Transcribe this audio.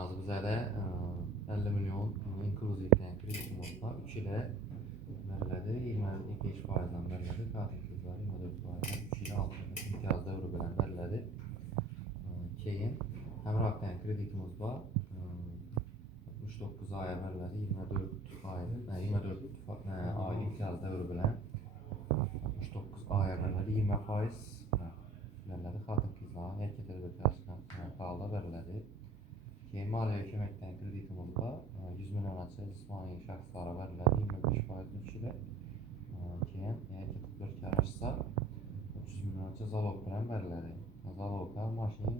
Az bizə də 50 milyon inkluzivdən kreditimuz var. 3 ilə verilədi. 22% verilədi. Tatilimiz var 24%. 3 ilə 60 imtiyazda euro bilən verilədi. Keyin həmrəylikdən kreditimiz var. 69 aya verilədi. 24 ay imtiyazda euro bilən 69 aya verilədi. 20% verilədi. Xatın qızlarına, yəki televizyondan bağlı verilədi. Maliyyə köməkdən kreditimiz var. 100 milyon cismani şəxslərə verilədi. 25% 3 ilə. Keyin, yəki 44 yarışsa 300 milyon zalog bilən verilədi. Zalogda maşın